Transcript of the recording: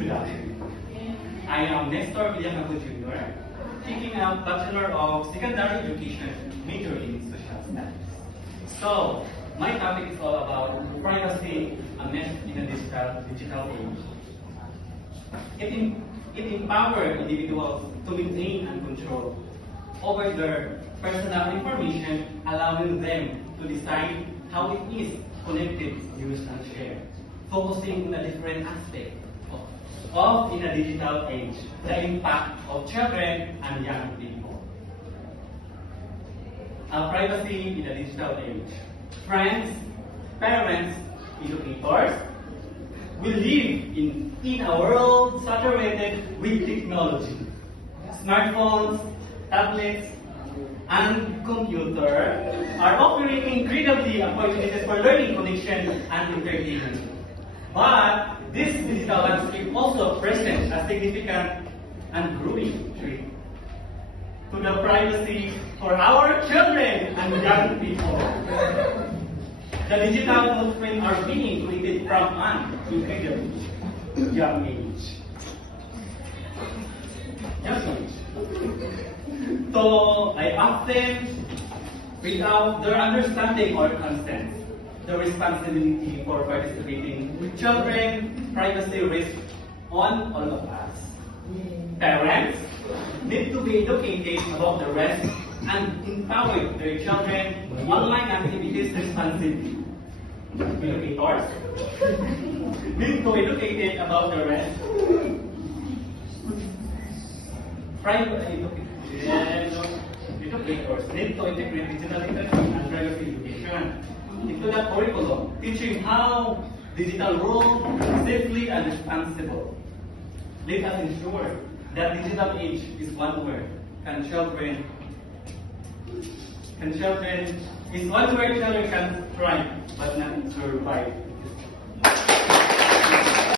Good afternoon. I am Nestor Villacampo Jr., taking a Bachelor of Secondary Education, major in Social Studies. So, my topic is all about privacy and in a digital age. It empowers individuals to maintain and control over their personal information, allowing them to decide how it is connected, used, and shared, focusing on a different aspect of in a digital age, the impact of children and young people. Privacy in a digital age. Friends, parents, educators, we live in a world saturated with technology. Smartphones, tablets, and computers are offering incredibly opportunities for learning, connection, and entertainment. But this digital landscape also presents a significant and growing threat to the privacy for our children and young people. The digital footprint are being created from an incredibly young age. So I often without their understanding or consent, the responsibility for participating with children, privacy risk on all of us. Parents need to be educated about the risk and empower their children with online activities responsibly. Educators need to be educated about the risk. Educators need to integrate digital literacy and privacy education into the curriculum, teaching how digital role safely and responsible. Let us ensure that digital age is one where children can thrive but not survive.